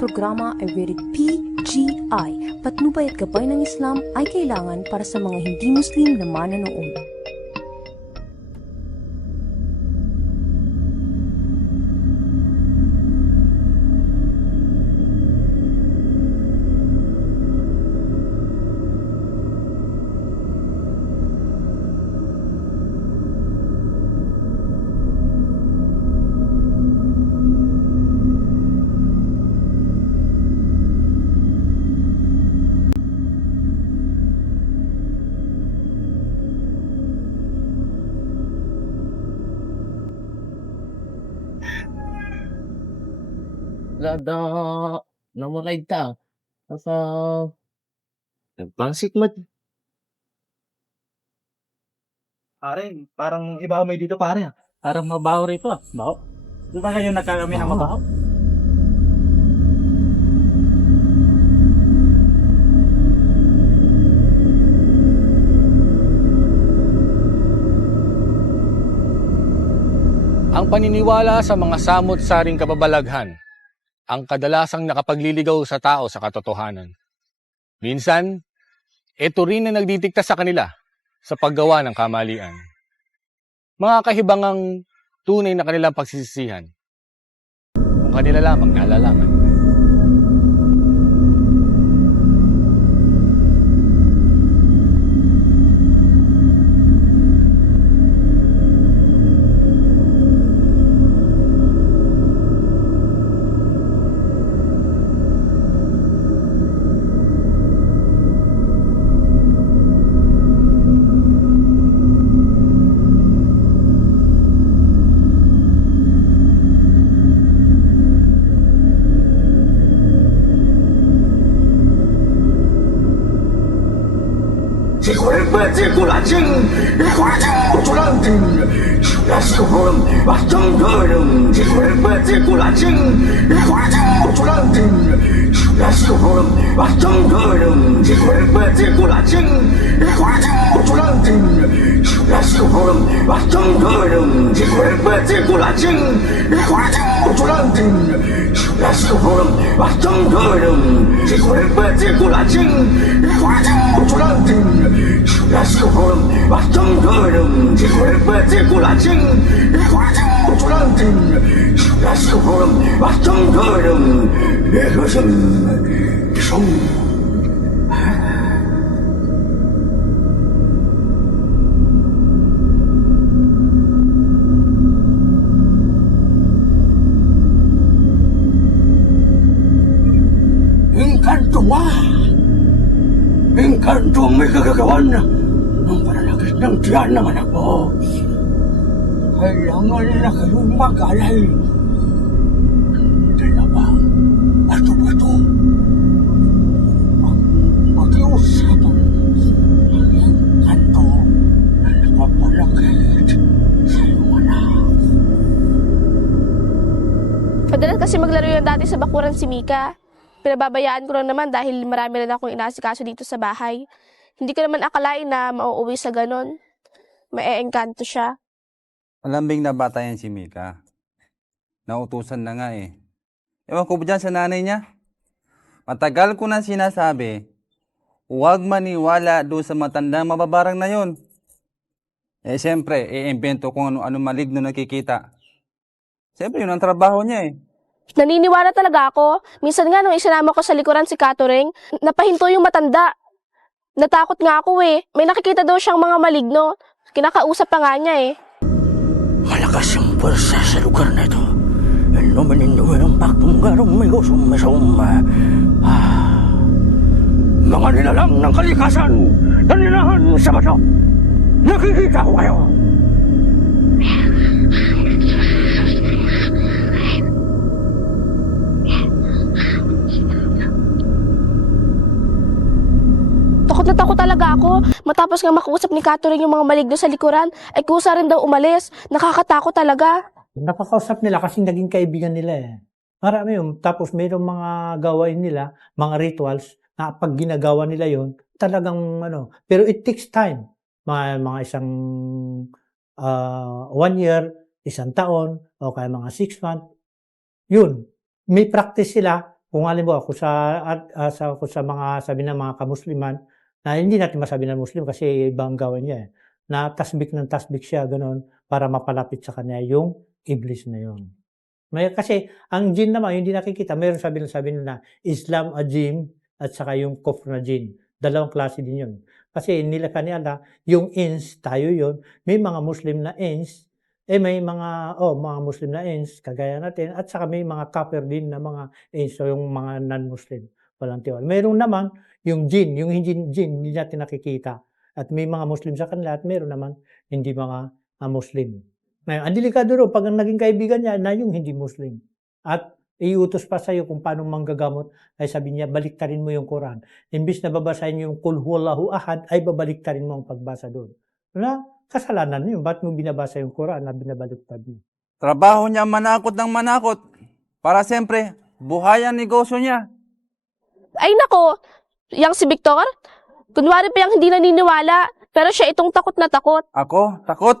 programa ay rated PGI. Patnubay at gabay ng Islam ay kailangan para sa mga hindi Muslim na mananood. Lada namalay ta. Nasa nagpangsit mat. Pare, parang iba may dito pare. Parang mabaho rito ah. Baho. Di ba kayo nagkakami ng mabaho? Ang paniniwala sa mga samot-saring kababalaghan ang kadalasang nakapagliligaw sa tao sa katotohanan. Minsan, ito rin na nagdidikta sa kanila sa paggawa ng kamalian. Mga kahibangang tunay na kanilang pagsisisihan kung kanila lamang nalalaman. Engkanto ang may kagagawan ng pananakit ng tiyan ng anak mo. Kailangan na kayong mag-alay. Hindi na ba? Bato-bato. Ang pag-iusapan ng engkanto na nakapanakit sa iyong anak. Madalas kasi maglaro yun dati sa bakuran si Mika. Pinababayaan ko lang naman dahil marami rin akong inaasikaso dito sa bahay. Hindi ko naman akalain na mauuwi sa ganon. Mae-engkanto siya. Malambing na bata yan si Mika. Nautusan na nga eh. Ewan ko ba dyan sa nanay niya? Matagal ko na sinasabi, huwag maniwala doon sa matandang mababarang na yon. Eh siyempre, i-invento kung ano maligno nakikita. Siyempre, yun ang trabaho niya eh. Naniniwala talaga ako. Minsan nga nung isinama ko sa likuran si Katuring, napahinto yung matanda. Natakot nga ako eh. May nakikita daw siyang mga maligno. Kinakausap pa nga niya eh. Malakas ang pwersa sa lugar na ito. Inumaninduwi ang pagtunggarong may gusong masong mga nilalang ng kalikasan na nilahan sa bato. Nakikita ko kayo. Takot na takot talaga ako. Matapos nga makausap ni Katuring yung mga maligno sa likuran, ay kusa rin daw umalis. Nakakatakot talaga. Nakakausap nila kasi naging kaibigan nila eh. Marami yun. Tapos mayroong mga gawain nila, mga rituals, na pag ginagawa nila yun, talagang ano. Pero it takes time. Mga isang 1 year, isang taon, o kaya mga 6 months. Yun. May practice sila Kung halimbawa kung sa mga sabi ng mga kamusliman na hindi natin masabi na Muslim kasi ibang gawa niya, na tasbik ng tasbik siya gano'n para mapalapit sa kanya yung iblis na yun. Kasi ang jinn naman, yung hindi nakikita, mayroon sabi na Islam a jinn at saka yung kufr na jinn. Dalawang klase din yun. Kasi nila kanila, yung ins, tayo yun, may mga Muslim na ins, may mga Muslim na ins, kagaya natin, at saka may mga kafir din na mga ins, so yung mga non-Muslim, walang tiwala. Mayroon naman yung jinn, yung hindi natin nakikita. At may mga Muslim sa kanila, at mayroon naman hindi mga Muslim. Ngayon, ang delikado ro, pag naging kaibigan niya na yung hindi Muslim. At iutos pa sa'yo kung paano manggagamot, ay sabi niya, baliktarin mo yung Quran. Imbis na babasahin yung Qul Huwallahu Ahad, ay babaliktarin mo ang pagbasa doon. Na, kasalanan yun. Ba't mo binabasa yung Quran na binabaliktad mo? Trabaho niya manakot ng manakot para siyempre buhay ang negosyo niya. Ay nako, yang si Victor, kunwari pa yung hindi naniniwala, pero siya itong takot na takot. Ako, takot.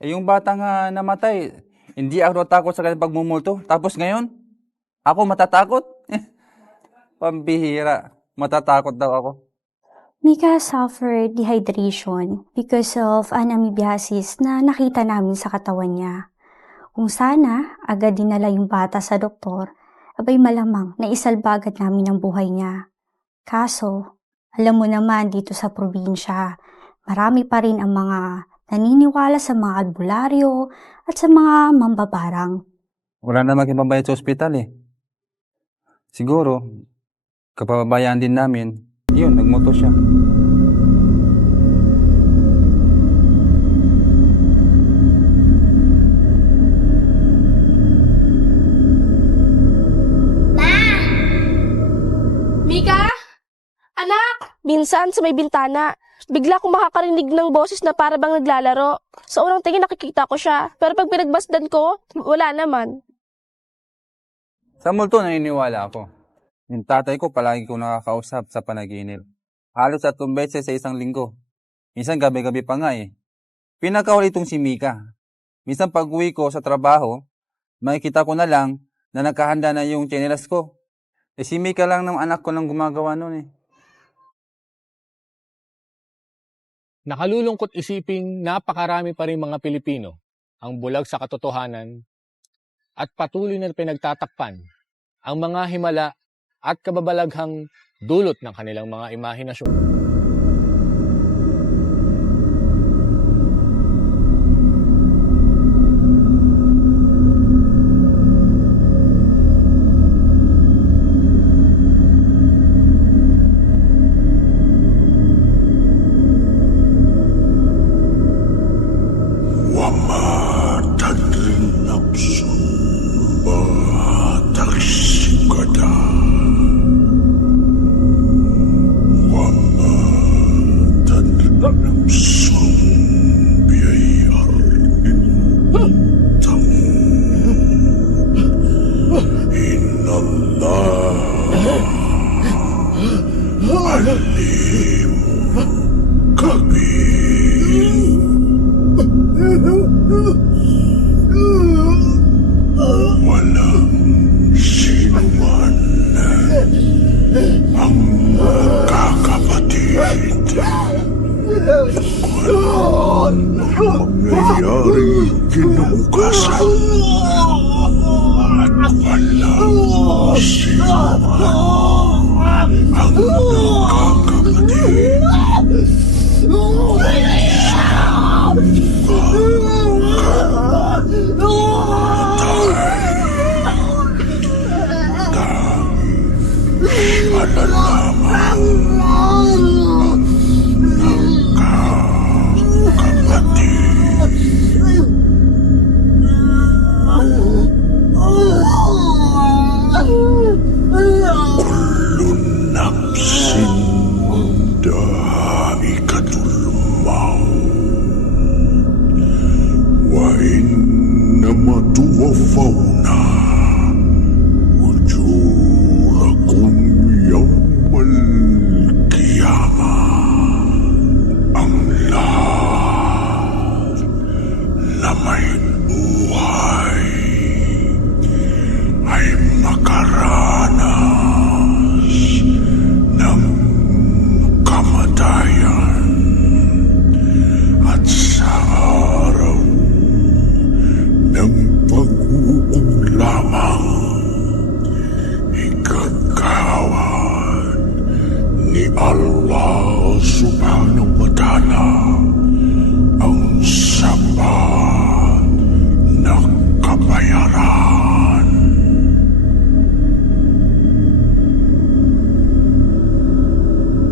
Yung bata nga namatay, hindi ako takot sa kanyang pagmumulto. Tapos ngayon, ako matatakot? Pambihira. Matatakot daw ako. Mika suffered dehydration because of an amoebiasis na nakita namin sa katawan niya. Kung sana agad dinala yung bata sa doktor, abay malamang na isalba agad namin ang buhay niya. Kaso, alam mo naman dito sa probinsya, marami pa rin ang mga naniniwala sa mga albularyo at sa mga mambabarang. Wala naman kipabayad sa ospital eh. Siguro, kapababayaan din namin, yun, nagmoto siya. Mika? Anak! Minsan sa may bintana, bigla akong makakarinig ng boses na para bang naglalaro. Sa unang tingin nakikita ko siya, pero pag pinagbasdan ko, wala naman. Sa multo naniniwala ako. Yung tatay ko palagi ko nakakausap sa panaginip. Halos 3 beses sa isang linggo. Minsan gabi-gabi pa nga eh. Pinakahuli itong si Mika. Minsan pag uwi ko sa trabaho, makikita ko na lang na nakahanda na yung tsinelas ko. Si Mika lang ng anak ko lang gumagawa nun eh. Nakalulungkot isiping napakarami pa rin mga Pilipino ang bulag sa katotohanan at patuloy na pinagtatakpan ang mga himala at kababalaghang dulot ng kanilang mga imahinasyon.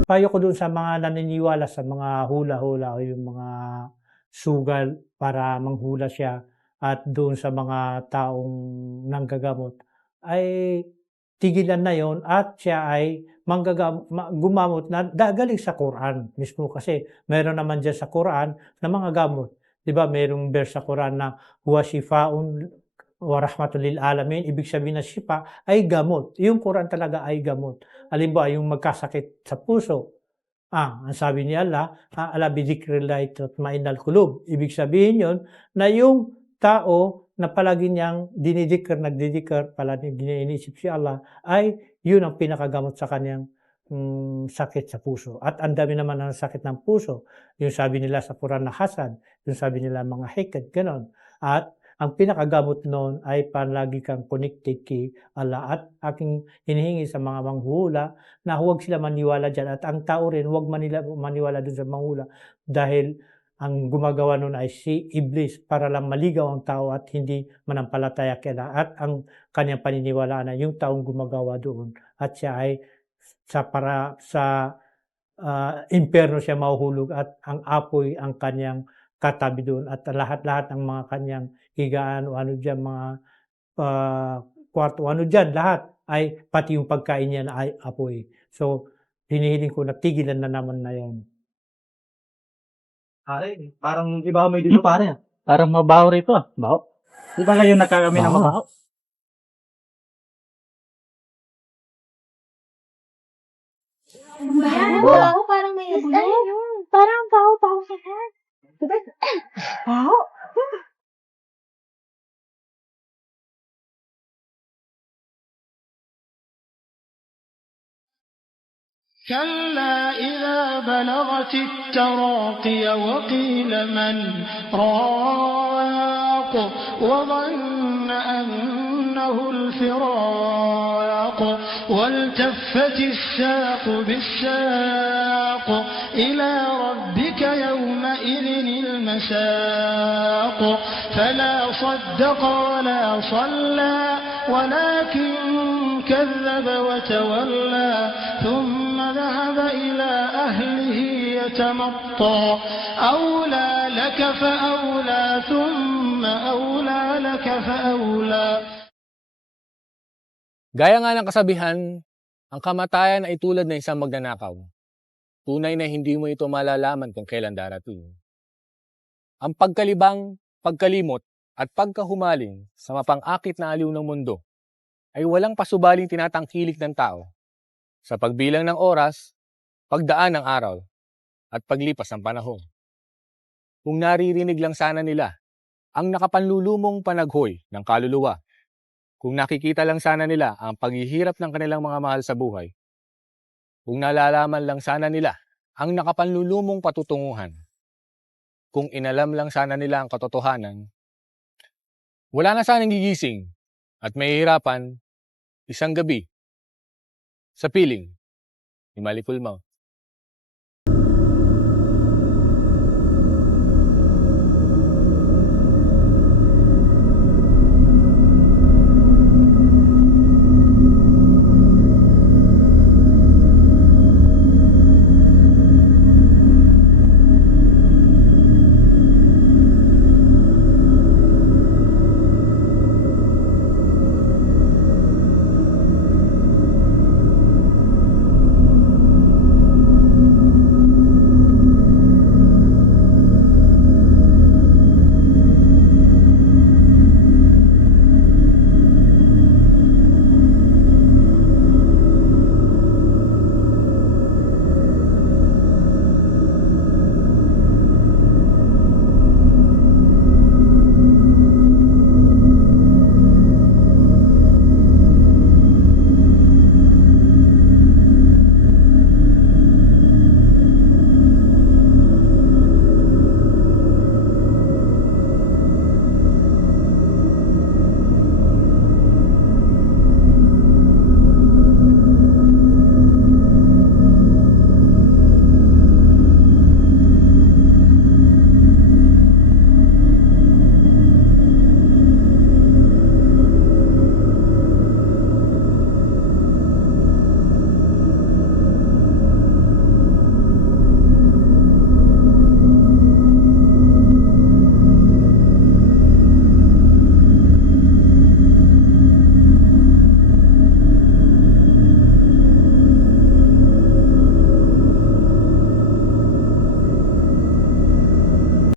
payo ko doon sa mga naniniwala sa mga hula-hula o yung mga sugal para manghula siya at doon sa mga taong nanggagamot ay tigilan na yon at siya ay gumamot na galing sa Quran mismo kasi meron naman diyan sa Quran na mga gamot. 'Di ba merong verse sa Quran na huwa shifaun wa rahmatul lil alamin, ibig sabihin na shifa ay gamot. Yung Quran talaga ay gamot. Halimbawa yung magkasakit sa puso, ang sabi ni Allah, ala bidhikrillahi tatma'innal qulub. Ibig sabihin yon na yung tao na palagi niyang nagdidikir, palagi iniisip si Allah, ay yun ang pinakagamot sa kanyang sakit sa puso. At ang dami naman ng sakit ng puso. Yung sabi nila sa Quran na hasad, yung sabi nila mga hikad, ganon. At ang pinakagamot noon ay palagi kang connected kay Allah at aking hinihingi sa mga manghula na huwag sila maniwala dyan at ang tao rin huwag maniwala dun sa manghula dahil ang gumagawa noon ay si Iblis para lang maligaw ang tao at hindi manampalataya kay Allah at ang kanyang paniniwalaan na yung taong gumagawa doon at siya ay sa impyerno siya mahuhulog at ang apoy ang kanyang katabi doon at lahat-lahat ng mga kanyang higaan o ano dyan, mga kwarto, ano dyan, lahat ay pati yung pagkain niya na ay apoy. So, hinihiling ko na tigilan na naman na yan. Pare, parang iba may dito pare. Parang mabaho rito ah. Baho. Di ba ngayon nagkakami ng mabaho? Baho, parang may bulong. Parang baho sa head. Baho? كلا إذا بلغت التراقي وقيل من راق وظن أنه الفراق والتفت الساق بالساق إلى ربك يومئذ المساق فلا صدق ولا صلى ولكن كذب وتولى ثم ذهب إلى أهله يتمطى أولى لك فأولى ثم أولى لك فأولى. Gaya nga ng kasabihan, ang kamatayan ay tulad ng isang magnanakaw. Tunay na hindi mo ito malalaman kung kailan darating. Ang pagkalibang, pagkalimot, at pagkahumaling sa mapang-akit na aliw ng mundo ay walang pasubaling tinatangkilik ng tao sa pagbilang ng oras, pagdaan ng araw, at paglipas ng panahon. Kung naririnig lang sana nila ang nakapanlulumong panaghoy ng kaluluwa, kung nakikita lang sana nila ang paghihirap ng kanilang mga mahal sa buhay, kung nalalaman lang sana nila ang nakapanlulumong patutunguhan, kung inalam lang sana nila ang katotohanan, wala na sanang gigising at mahihirapan isang gabi sa piling ni Malikul Maut.